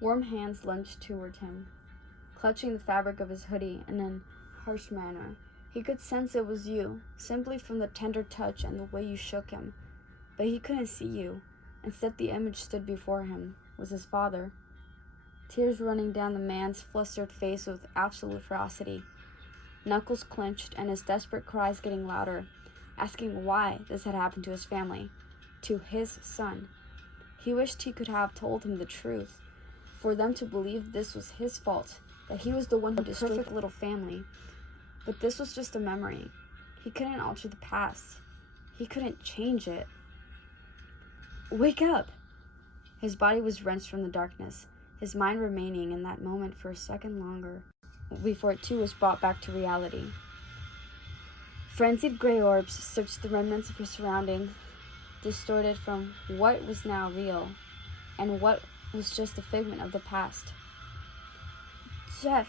Warm hands lunged toward him, clutching the fabric of his hoodie in a harsh manner. He could sense it was you, simply from the tender touch and the way you shook him. But he couldn't see you. Instead, the image stood before him was his father. Tears running down the man's flustered face with absolute ferocity. Knuckles clenched and his desperate cries getting louder, asking why this had happened to his family, to his son. He wished he could have told him the truth, for them to believe this was his fault, that he was the one who destroyed the perfect little family. But this was just a memory. He couldn't alter the past. He couldn't change it. Wake up! His body was wrenched from the darkness, his mind remaining in that moment for a second longer, before it too was brought back to reality. Frenzied gray orbs searched the remnants of his surroundings, distorted from what was now real and what was just a figment of the past. Jeff,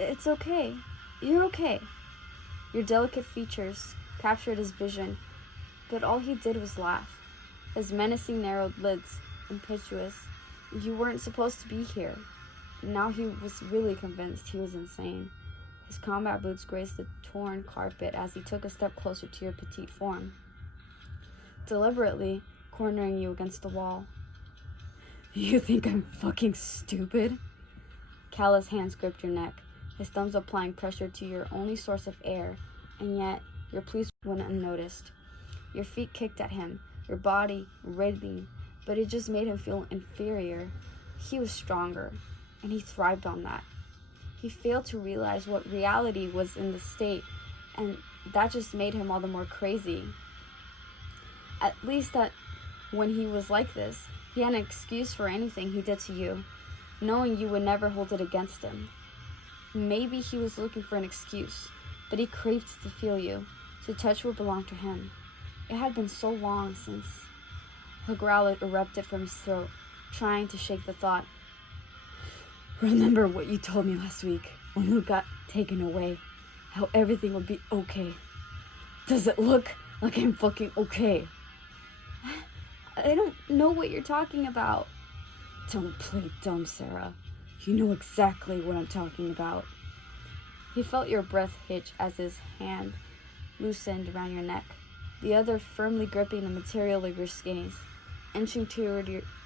it's okay. You're okay. Your delicate features captured his vision, but all he did was laugh. His menacing narrowed lids, impetuous. You weren't supposed to be here. Now he was really convinced he was insane. His combat boots grazed the torn carpet as he took a step closer to your petite form, deliberately cornering you against the wall. You think I'm fucking stupid? Callous hands gripped your neck, his thumbs applying pressure to your only source of air, and yet your pleas went unnoticed. Your feet kicked at him, your body writhing, but it just made him feel inferior. He was stronger, and he thrived on that. He failed to realize what reality was in the state, and that just made him all the more crazy. At least that when he was like this, he had an excuse for anything he did to you, knowing you would never hold it against him. Maybe he was looking for an excuse, but he craved to feel you, to touch what belonged to him. It had been so long since. A growl erupted from his throat, trying to shake the thought. Remember what you told me last week, when Luke got taken away, how everything would be okay. Does it look like I'm fucking okay? I don't know what you're talking about. Don't play dumb, Sarah. You know exactly what I'm talking about. He felt your breath hitch as his hand loosened around your neck, the other firmly gripping the material of your skinnies, inching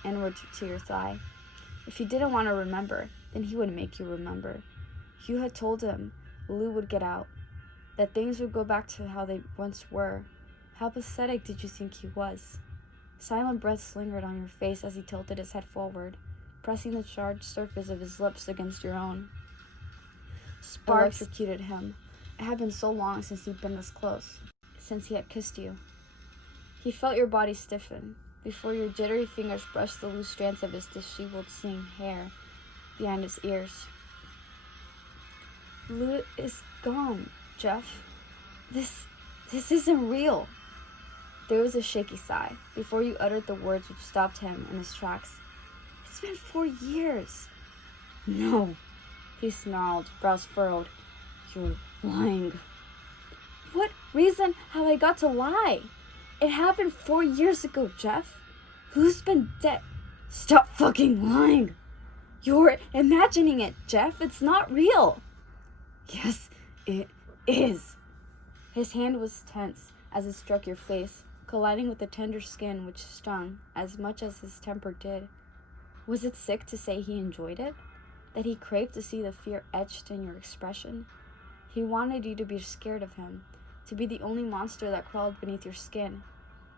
inward to your thigh. If you didn't want to remember, then he would make you remember. You had told him Lou would get out, that things would go back to how they once were. How pathetic did you think he was? Silent breaths lingered on your face as he tilted his head forward, pressing the charged surface of his lips against your own. Sparks electrocuted him. It had been so long since he'd been this close, since he had kissed you. He felt your body stiffen, before your jittery fingers brushed the loose strands of his disheveled seeing hair behind his ears. Lou is gone, Jeff. This isn't real. There was a shaky sigh, before you uttered the words which stopped him in his tracks. It's been 4 years. No, he snarled, brows furrowed. You're lying. What reason have I got to lie? It happened 4 years ago, Jeff. Lou's been dead. Stop fucking lying. You're imagining it, Jeff. It's not real. Yes, it is. His hand was tense as it struck your face, colliding with the tender skin which stung as much as his temper did. Was it sick to say he enjoyed it? That he craved to see the fear etched in your expression? He wanted you to be scared of him, to be the only monster that crawled beneath your skin.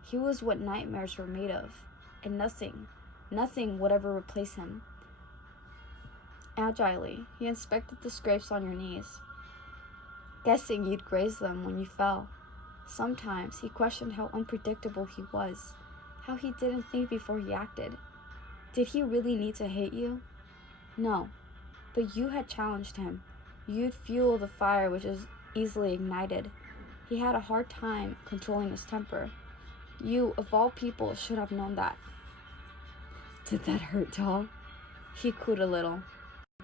He was what nightmares were made of, and nothing would ever replace him. Agilely, he inspected the scrapes on your knees, guessing you'd graze them when you fell. Sometimes he questioned how unpredictable he was, how he didn't think before he acted. Did he really need to hate you? No, but you had challenged him. You'd fuel the fire which is easily ignited. He had a hard time controlling his temper. You, of all people, should have known that. Did that hurt, doll? He cooed a little,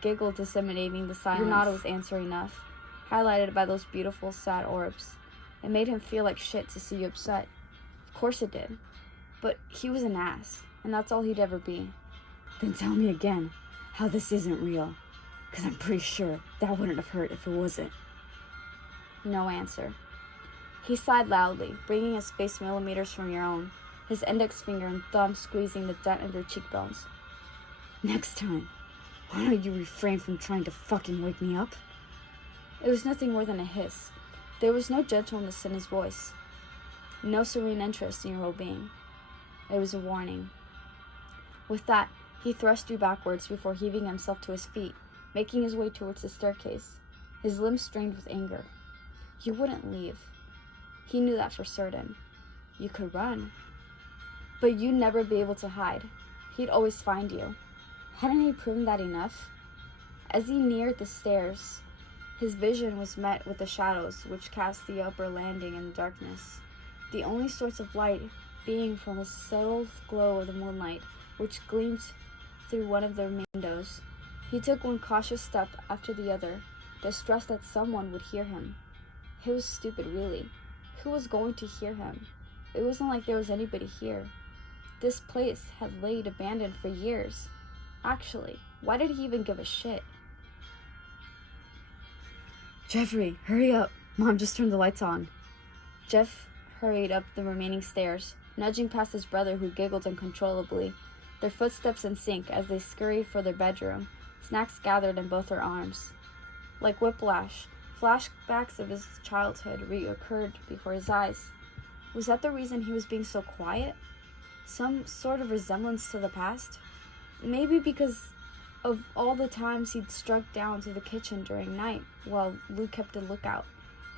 giggled, disseminating the silence. Your nod was answer enough, highlighted by those beautiful, sad orbs. It made him feel like shit to see you upset. Of course it did. But he was an ass, and that's all he'd ever be. Then tell me again, how this isn't real, because I'm pretty sure that wouldn't have hurt if it wasn't. No answer. He sighed loudly, bringing his face millimeters from your own, his index finger and thumb squeezing the dent of your cheekbones. Next time, why don't you refrain from trying to fucking wake me up? It was nothing more than a hiss. There was no gentleness in his voice, no serene interest in your well-being. It was a warning. With that, he thrust you backwards before heaving himself to his feet, making his way towards the staircase, his limbs strained with anger. You wouldn't leave. He knew that for certain. You could run, but you'd never be able to hide. He'd always find you. Hadn't he proven that enough? As he neared the stairs, his vision was met with the shadows which cast the upper landing in the darkness, the only source of light being from the subtle glow of the moonlight, which gleamed through one of the windows. He took one cautious step after the other, distressed that someone would hear him. He was stupid, really. Who was going to hear him? It wasn't like there was anybody here. This place had laid abandoned for years. Actually, why did he even give a shit? Jeffrey, hurry up. Mom just turned the lights on. Jeff hurried up the remaining stairs, nudging past his brother who giggled uncontrollably, their footsteps in sync as they scurried for their bedroom, snacks gathered in both their arms. Like whiplash, flashbacks of his childhood reoccurred before his eyes. Was that the reason he was being so quiet? Some sort of resemblance to the past? Maybe because of all the times he'd struck down to the kitchen during night while Lou kept a lookout.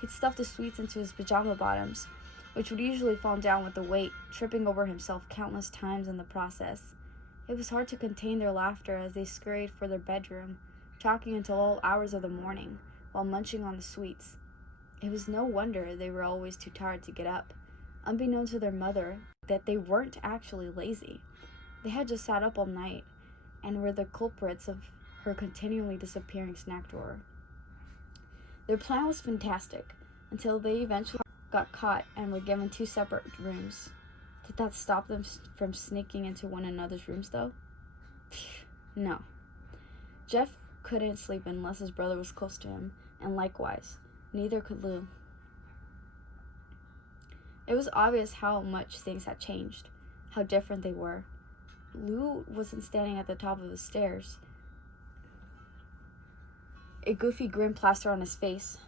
He'd stuffed the sweets into his pajama bottoms, which would usually fall down with the weight, tripping over himself countless times in the process. It was hard to contain their laughter as they scurried for their bedroom, talking until all hours of the morning, while munching on the sweets. It was no wonder they were always too tired to get up. Unbeknown to their mother, that they weren't actually lazy. They had just sat up all night, and were the culprits of her continually disappearing snack drawer. Their plan was fantastic, until they eventually got caught and were given 2 separate rooms. Did that stop them from sneaking into one another's rooms, though? No. Jeff couldn't sleep unless his brother was close to him, and likewise, neither could Lou. It was obvious how much things had changed, how different they were. Lou wasn't standing at the top of the stairs, a goofy grin plastered on his face.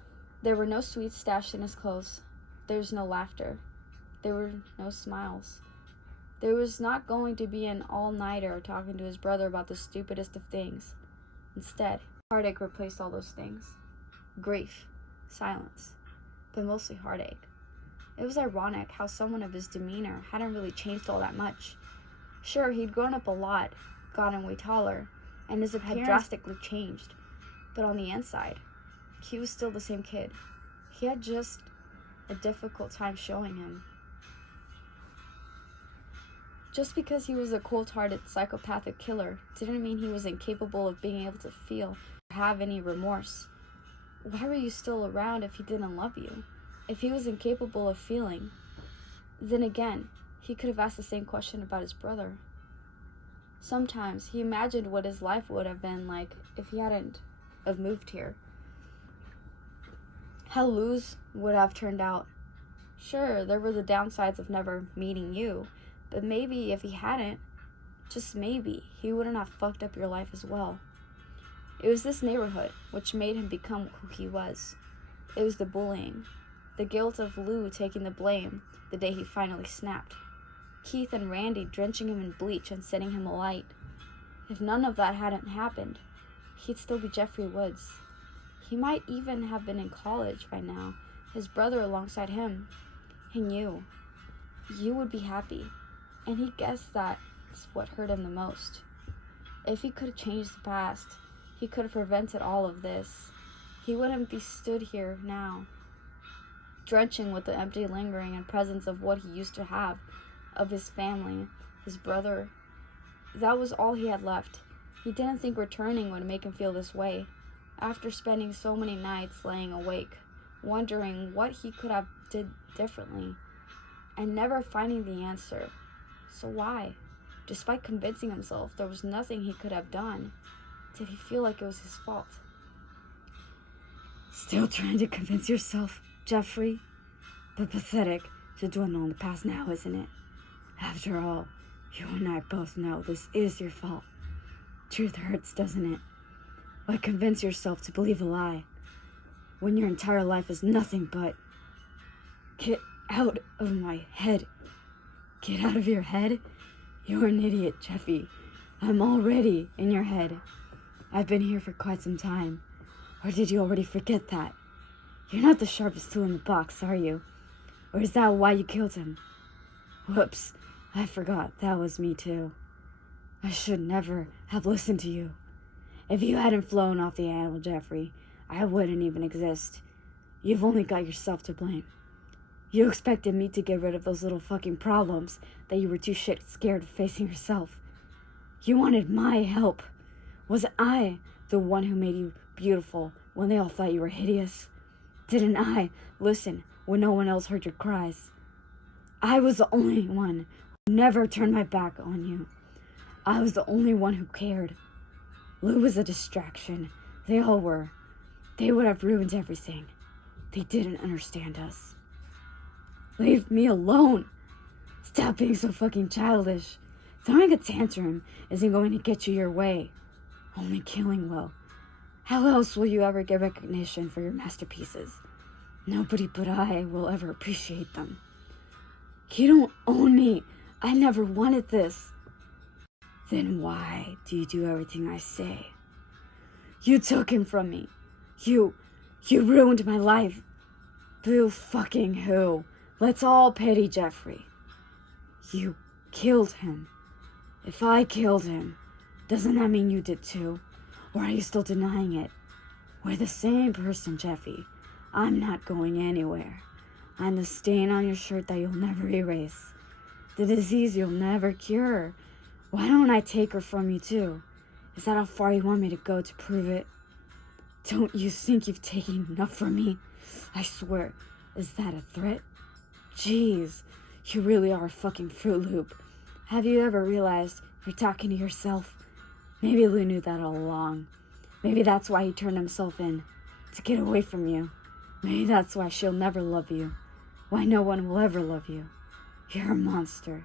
There were no sweets stashed in his clothes. There was no laughter. There were no smiles. There was not going to be an all-nighter talking to his brother about the stupidest of things. Instead, heartache replaced all those things. Grief, silence, but mostly heartache. It was ironic how someone of his demeanor hadn't really changed all that much. Sure, he'd grown up a lot, gotten way taller, and his appearance had drastically changed. But on the inside, he was still the same kid. He had just a difficult time showing him. Just because he was a cold-hearted psychopathic killer didn't mean he was incapable of being able to feel or have any remorse. Why were you still around if he didn't love you? If he was incapable of feeling? Then again, he could have asked the same question about his brother. Sometimes he imagined what his life would have been like if he hadn't have moved here. How Lou's would have turned out. Sure, there were the downsides of never meeting you, but maybe if he hadn't, just maybe, he wouldn't have fucked up your life as well. It was this neighborhood which made him become who he was. It was the bullying, the guilt of Lou taking the blame the day he finally snapped. Keith and Randy drenching him in bleach and setting him alight. If none of that hadn't happened, he'd still be Jeffrey Woods. He might even have been in college by now, his brother alongside him. He knew. You would be happy, and he guessed that's what hurt him the most. If he could have changed the past, he could have prevented all of this. He wouldn't be stood here now, drenching with the empty lingering and presence of what he used to have, of his family, his brother. That was all he had left. He didn't think returning would make him feel this way, after spending so many nights laying awake, wondering what he could have did differently, and never finding the answer. So why? Despite convincing himself there was nothing he could have done, did he feel like it was his fault? Still trying to convince yourself, Jeffrey? But pathetic to dwell on the past now, isn't it? After all, you and I both know this is your fault. Truth hurts, doesn't it? Why convince yourself to believe a lie when your entire life is nothing but... Get out of my head. Get out of your head? You're an idiot, Jeffy. I'm already in your head. I've been here for quite some time. Or did you already forget that? You're not the sharpest tool in the box, are you? Or is that why you killed him? Whoops, I forgot that was me too. I should never have listened to you. If you hadn't flown off the animal, Jeffrey, I wouldn't even exist. You've only got yourself to blame. You expected me to get rid of those little fucking problems that you were too shit scared of facing yourself. You wanted my help. Was I the one who made you beautiful when they all thought you were hideous? Didn't I listen when no one else heard your cries? I was the only one who never turned my back on you. I was the only one who cared. Lou was a distraction. They all were. They would have ruined everything. They didn't understand us. Leave me alone. Stop being so fucking childish. Throwing a tantrum isn't going to get you your way. Only killing will. How else will you ever get recognition for your masterpieces? Nobody but I will ever appreciate them. You don't own me. I never wanted this. Then why do you do everything I say? You took him from me. You ruined my life. Boo fucking who? Let's all pity Jeffrey. You killed him. If I killed him, doesn't that mean you did too? Or are you still denying it? We're the same person, Jeffy. I'm not going anywhere. I'm the stain on your shirt that you'll never erase. The disease you'll never cure. Why don't I take her from you too? Is that how far you want me to go to prove it? Don't you think you've taken enough from me? I swear, is that a threat? Jeez, you really are a fucking Fruit Loop. Have you ever realized you're talking to yourself? Maybe Lou knew that all along. Maybe that's why he turned himself in, to get away from you. Maybe that's why she'll never love you. Why no one will ever love you. You're a monster.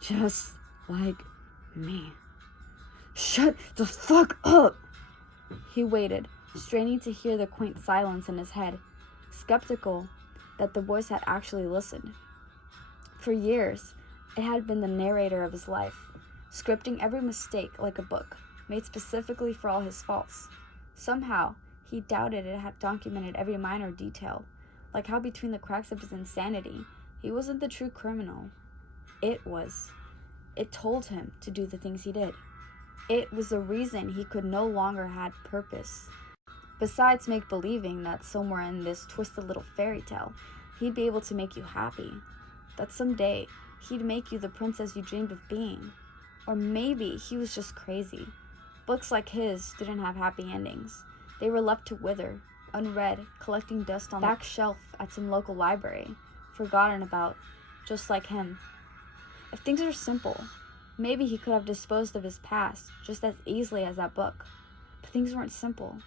Just like me. Shut the fuck up! He waited, straining to hear the quaint silence in his head, skeptical that the voice had actually listened. For years, it had been the narrator of his life, scripting every mistake like a book, made specifically for all his faults. Somehow, he doubted it had documented every minor detail, like how between the cracks of his insanity, he wasn't the true criminal. It was. It told him to do the things he did. It was the reason he could no longer had purpose. Besides make-believing that somewhere in this twisted little fairy tale, he'd be able to make you happy. That someday, he'd make you the princess you dreamed of being. Or maybe he was just crazy. Books like his didn't have happy endings. They were left to wither, unread, collecting dust on the back shelf at some local library, forgotten about, just like him. If things are simple, maybe he could have disposed of his past just as easily as that book. But things weren't simple.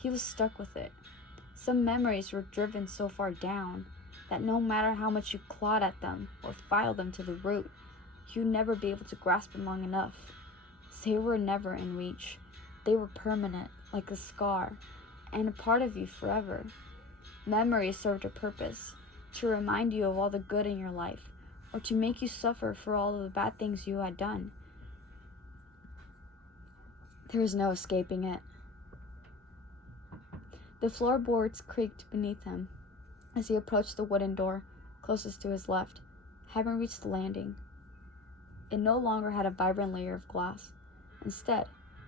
He was stuck with it. Some memories were driven so far down that no matter how much you clawed at them or filed them to the root, you'd never be able to grasp them long enough. They were never in reach. They were permanent, like a scar, and a part of you forever. Memories served a purpose, to remind you of all the good in your life, or to make you suffer for all of the bad things you had done. There was no escaping it. The floorboards creaked beneath him as he approached the wooden door closest to his left, having reached the landing. It no longer had a vibrant layer of glass. Instead,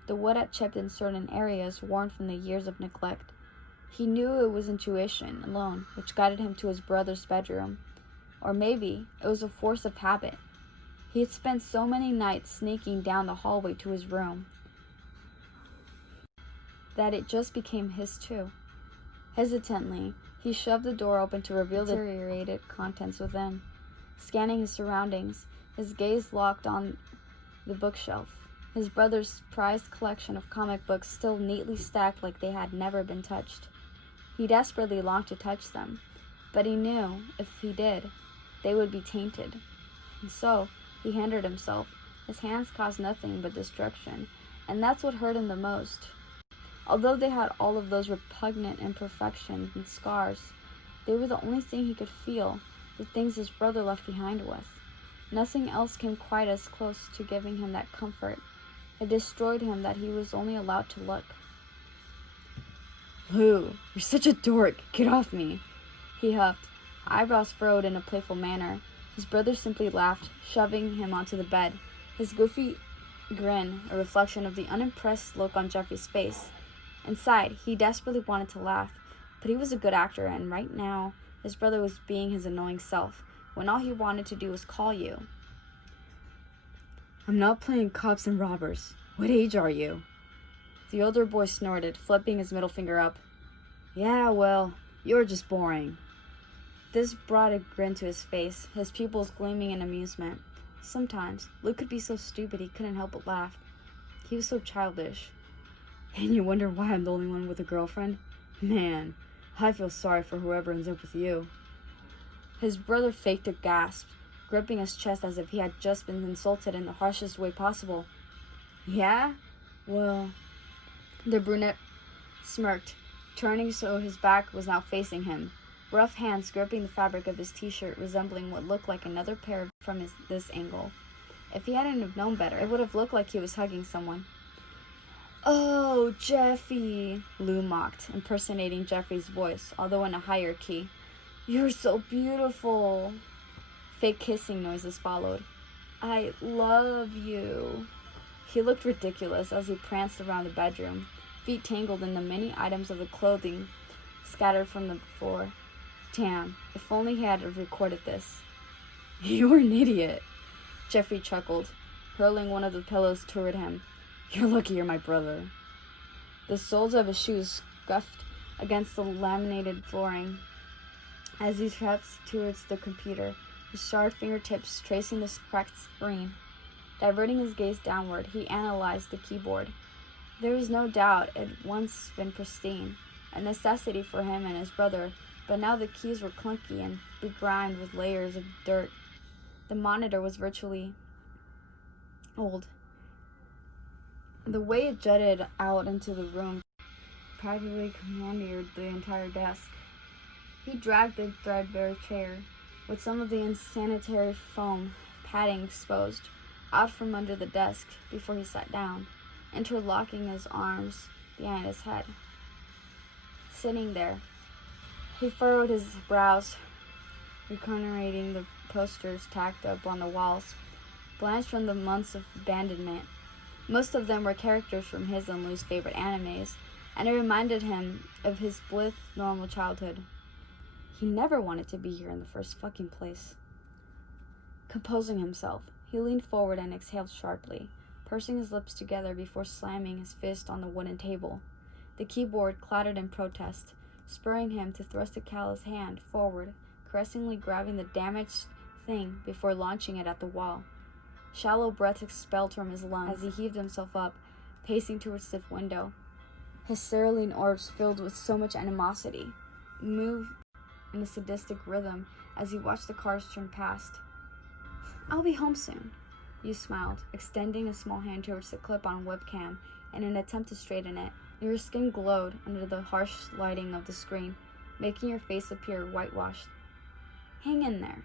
the wood had chipped in certain areas worn from the years of neglect. He knew it was intuition alone which guided him to his brother's bedroom. Or maybe it was a force of habit. He had spent so many nights sneaking down the hallway to his room that it just became his too. Hesitantly, he shoved the door open to reveal the deteriorated contents within. Scanning his surroundings, his gaze locked on the bookshelf. his brother's prized collection of comic books still neatly stacked like they had never been touched. He desperately longed to touch them, but he knew if he did, they would be tainted. And so, he hindered himself. His hands caused nothing but destruction, and that's what hurt him the most. Although they had all of those repugnant imperfections and scars, they were the only thing he could feel, the things his brother left behind with. Nothing else came quite as close to giving him that comfort. It destroyed him that he was only allowed to look. Lou, you're such a dork. Get off me. He huffed, eyebrows furrowed in a playful manner. His brother simply laughed, shoving him onto the bed, his goofy grin a reflection of the unimpressed look on Jeffrey's face. Inside, he desperately wanted to laugh, but he was a good actor, and right now, his brother was being his annoying self, when all he wanted to do was call you. I'm not playing cops and robbers. What age are you? The older boy snorted, flipping his middle finger up. Yeah, well, you're just boring. This brought a grin to his face, his pupils gleaming in amusement. Sometimes, Luke could be so stupid he couldn't help but laugh. He was so childish. And you wonder why I'm the only one with a girlfriend? Man, I feel sorry for whoever ends up with you. His brother faked a gasp, gripping his chest as if he had just been insulted in the harshest way possible. Yeah? Well... The brunette smirked, turning so his back was now facing him, rough hands gripping the fabric of his t-shirt, resembling what looked like another pair from this angle. If he hadn't have known better, it would have looked like he was hugging someone. Oh, Jeffy, Lou mocked, impersonating Jeffrey's voice, although in a higher key. You're so beautiful. Fake kissing noises followed. I love you. He looked ridiculous as he pranced around the bedroom, feet tangled in the many items of the clothing scattered from the floor. Damn, if only he had recorded this. You're an idiot. Jeffrey chuckled, hurling one of the pillows toward him. You're lucky you're my brother. The soles of his shoes scuffed against the laminated flooring as he stepped towards the computer, his charred fingertips tracing the cracked screen. Diverting his gaze downward, he analyzed the keyboard. There was no doubt it had once been pristine, a necessity for him and his brother, but now the keys were clunky and begrimed with layers of dirt. The monitor was virtually old. The way it jutted out into the room practically commandeered the entire desk. He dragged the threadbare chair, with some of the unsanitary foam padding exposed, out from under the desk before he sat down, interlocking his arms behind his head. Sitting there, he furrowed his brows, reconnoitering the posters tacked up on the walls, blanched from the months of abandonment. Most of them were characters from his and Lou's favorite animes, and it reminded him of his blithe, normal childhood. He never wanted to be here in the first fucking place. Composing himself, he leaned forward and exhaled sharply, pursing his lips together before slamming his fist on the wooden table. The keyboard clattered in protest, spurring him to thrust a callous hand forward, caressingly grabbing the damaged thing before launching it at the wall. Shallow breaths expelled from his lungs as he heaved himself up, pacing towards the window. His cerulean orbs filled with so much animosity, moved in a sadistic rhythm as he watched the cars turn past. "I'll be home soon," you smiled, extending a small hand towards the clip-on webcam in an attempt to straighten it. Your skin glowed under the harsh lighting of the screen, making your face appear whitewashed. "Hang in there."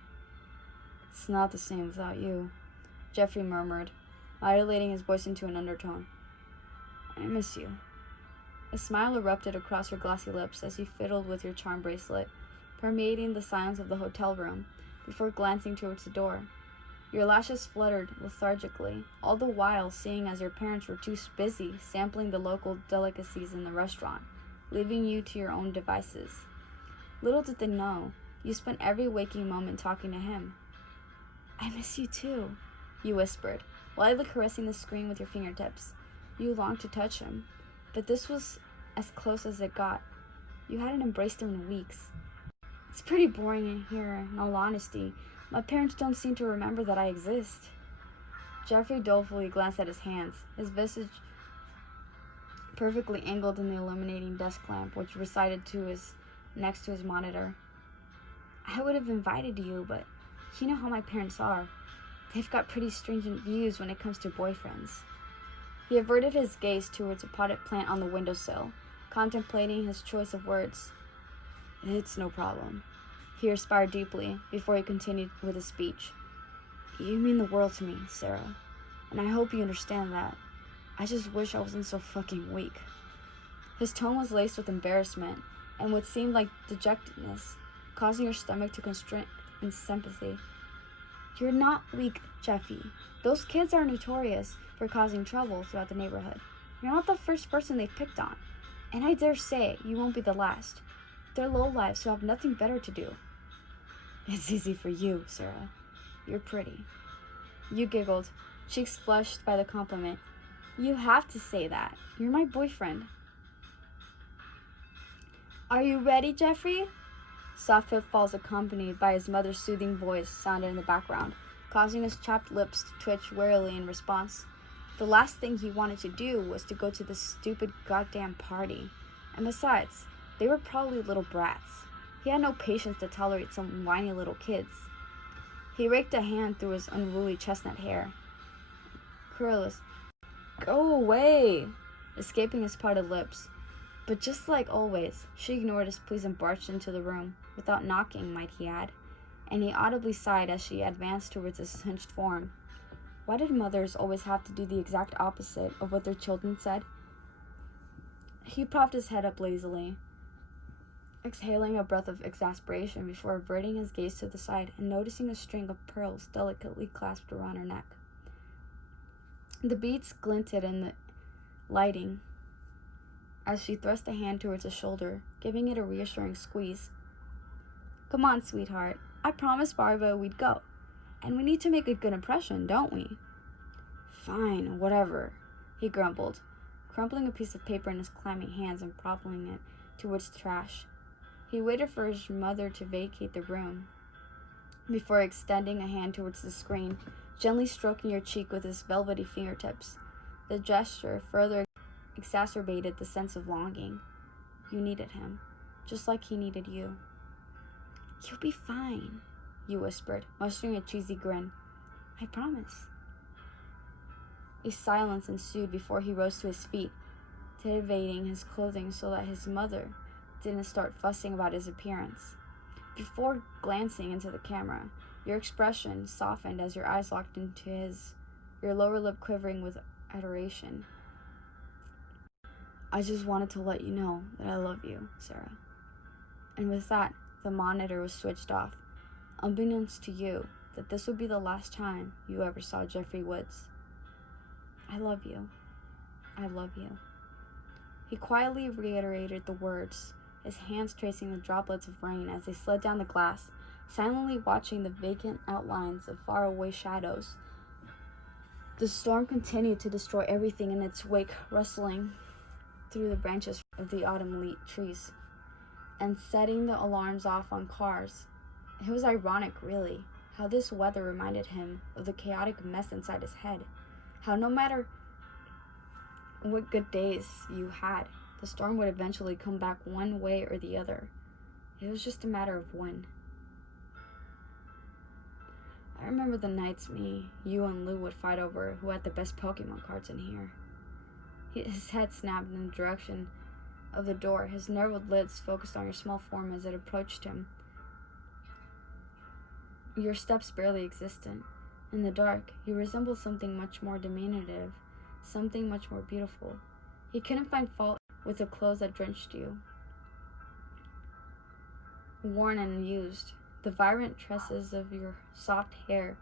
"It's not the same without you," Jeffrey murmured, modulating his voice into an undertone. "I miss you." A smile erupted across your glossy lips as you fiddled with your charm bracelet, permeating the silence of the hotel room, before glancing towards the door. Your lashes fluttered lethargically, all the while seeing as your parents were too busy sampling the local delicacies in the restaurant, leaving you to your own devices. Little did they know, you spent every waking moment talking to him. "I miss you too," you whispered, lightly caressing the screen with your fingertips. You longed to touch him, but this was as close as it got. You hadn't embraced him in weeks. "It's pretty boring in here, in all honesty. My parents don't seem to remember that I exist." Jeffrey dolefully glanced at his hands, his visage perfectly angled in the illuminating desk lamp which resided next to his monitor. I would have invited you, but you know how my parents are. They've got pretty stringent views when it comes to boyfriends. He averted his gaze towards a potted plant on the windowsill, contemplating his choice of words. It's no problem. He respired deeply before he continued with his speech. You mean the world to me, Sarah, and I hope you understand that. I just wish I wasn't so fucking weak. His tone was laced with embarrassment and what seemed like dejectedness, causing her stomach to constrict in sympathy. You're not weak, Jeffy. Those kids are notorious for causing trouble throughout the neighborhood. You're not the first person they've picked on, and I dare say you won't be the last. They're lowlifes who have nothing better to do. It's easy for you, Sarah. You're pretty. You giggled, cheeks flushed by the compliment. You have to say that. You're my boyfriend. Are you ready, Jeffrey? Soft footfalls accompanied by his mother's soothing voice sounded in the background, causing his chapped lips to twitch wearily in response. The last thing he wanted to do was to go to this stupid goddamn party. And besides, they were probably little brats. He had no patience to tolerate some whiny little kids. He raked a hand through his unruly chestnut hair. Querulous, go away! Escaping his parted lips. But just like always, she ignored his pleas and barged into the room, without knocking, might he add, and he audibly sighed as she advanced towards his hunched form. Why did mothers always have to do the exact opposite of what their children said? He propped his head up lazily, exhaling a breath of exasperation before averting his gaze to the side and noticing a string of pearls delicately clasped around her neck. The beads glinted in the lighting as she thrust a hand towards his shoulder, giving it a reassuring squeeze. Come on, sweetheart. I promised Barbara we'd go. And we need to make a good impression, don't we? Fine, whatever, he grumbled, crumpling a piece of paper in his clammy hands and propelling it towards the trash. He waited for his mother to vacate the room before extending a hand towards the screen, gently stroking her cheek with his velvety fingertips. The gesture further exacerbated the sense of longing. You needed him, just like he needed you. You'll be fine, you whispered, mustering a cheesy grin. I promise. A silence ensued before he rose to his feet, titivating his clothing so that his mother didn't start fussing about his appearance. Before glancing into the camera, your expression softened as your eyes locked into his, your lower lip quivering with adoration. I just wanted to let you know that I love you, Sarah. And with that, the monitor was switched off, unbeknownst to you that this would be the last time you ever saw Jeffrey Woods. I love you. I love you. He quietly reiterated the words, his hands tracing the droplets of rain as they slid down the glass, silently watching the vacant outlines of faraway shadows. The storm continued to destroy everything in its wake, rustling through the branches of the autumn trees and setting the alarms off on cars. It was ironic, really, how this weather reminded him of the chaotic mess inside his head. How no matter what good days you had, the storm would eventually come back one way or the other. It was just a matter of when. I remember the nights you and Lou would fight over who had the best Pokemon cards in here. His head snapped in the direction of the door, his narrowed lids focused on your small form as it approached him. Your steps barely existent. In the dark, you resembled something much more diminutive, something much more beautiful. He couldn't find fault with the clothes that drenched you, worn and used, the vibrant tresses of your soft hair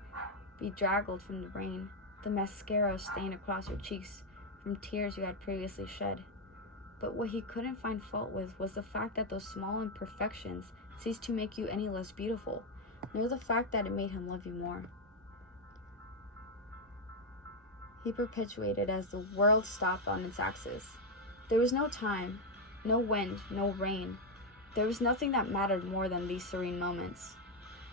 bedraggled from the rain, the mascara stained across your cheeks from tears you had previously shed. But what he couldn't find fault with was the fact that those small imperfections ceased to make you any less beautiful, nor the fact that it made him love you more. He perpetuated as the world stopped on its axis. There was no time, no wind, no rain. There was nothing that mattered more than these serene moments.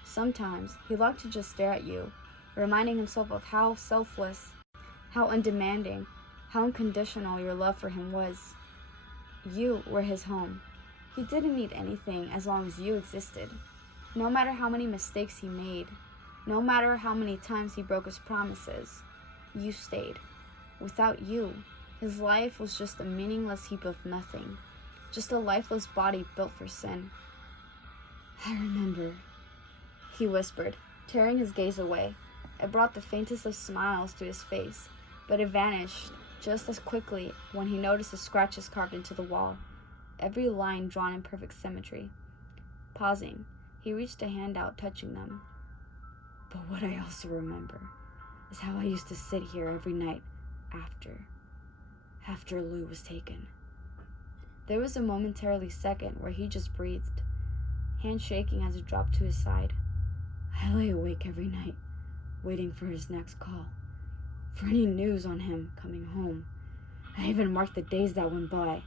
Sometimes he liked to just stare at you, reminding himself of how selfless, how undemanding, how unconditional your love for him was. You were his home. He didn't need anything as long as you existed. No matter how many mistakes he made, no matter how many times he broke his promises, you stayed. Without you, his life was just a meaningless heap of nothing, just a lifeless body built for sin. I remember, he whispered, tearing his gaze away. It brought the faintest of smiles to his face, but it vanished just as quickly when he noticed the scratches carved into the wall, every line drawn in perfect symmetry. Pausing, he reached a hand out, touching them. But what I also remember is how I used to sit here every night after Lou was taken. There was a momentary second where he just breathed, hand shaking as it dropped to his side. I lay awake every night, waiting for his next call, for any news on him coming home. I even marked the days that went by.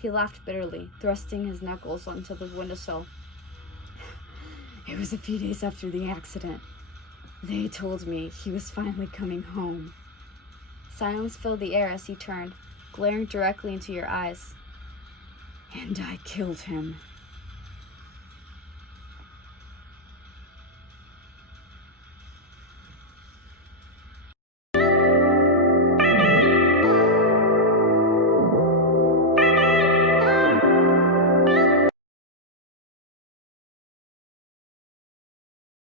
He laughed bitterly, thrusting his knuckles onto the windowsill. It was a few days after the accident. They told me he was finally coming home. Silence filled the air as he turned, glaring directly into your eyes. And I killed him.